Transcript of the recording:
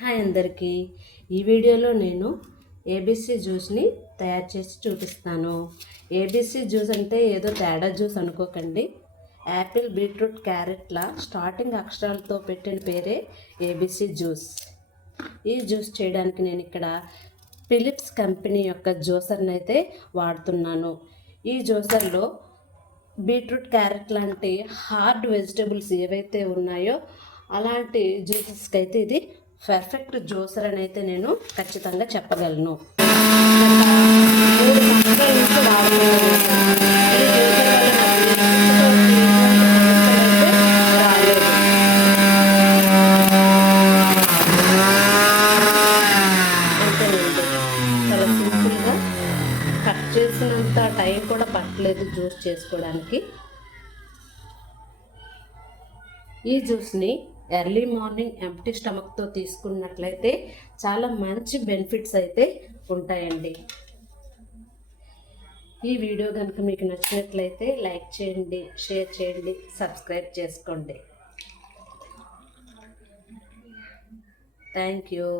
Hi అందరికీ. ఈ వీడియోలో నేను ఏబీసీ జ్యూస్ని తయారు చేసి చూపిస్తాను. ఏబీసీ జ్యూస్ అంటే ఏదో తేడా జ్యూస్ అనుకోకండి. యాపిల్, బీట్రూట్, క్యారెట్ల స్టార్టింగ్ అక్షరాలతో పెట్టిన పేరే ఏబీసీ జ్యూస్. ఈ జ్యూస్ చేయడానికి నేను ఇక్కడ ఫిలిప్స్ కంపెనీ యొక్క జ్యూసర్ని అయితే వాడుతున్నాను. ఈ జ్యూసర్లో బీట్రూట్, క్యారెట్ లాంటి హార్డ్ వెజిటబుల్స్ ఏవైతే ఉన్నాయో అలాంటి జ్యూసెస్కి అయితే ఇది పర్ఫెక్ట్ జ్యూసర్ అని అయితే నేను ఖచ్చితంగా చెప్పగలను. చాలా సింపుల్గా కట్ చేసినంత టైం కూడా పట్టలేదు జ్యూస్ చేసుకోవడానికి. ఈ జ్యూస్ని ఎర్లీ మార్నింగ్ ఎంప్టీ స్టమక్తో తీసుకున్నట్లయితే చాలా మంచి బెనిఫిట్స్ అయితే ఉంటాయండి. ఈ వీడియో కనుక మీకు నచ్చినట్లయితే లైక్ చేయండి, షేర్ చేయండి, సబ్స్క్రైబ్ చేసుకోండి. Thank you.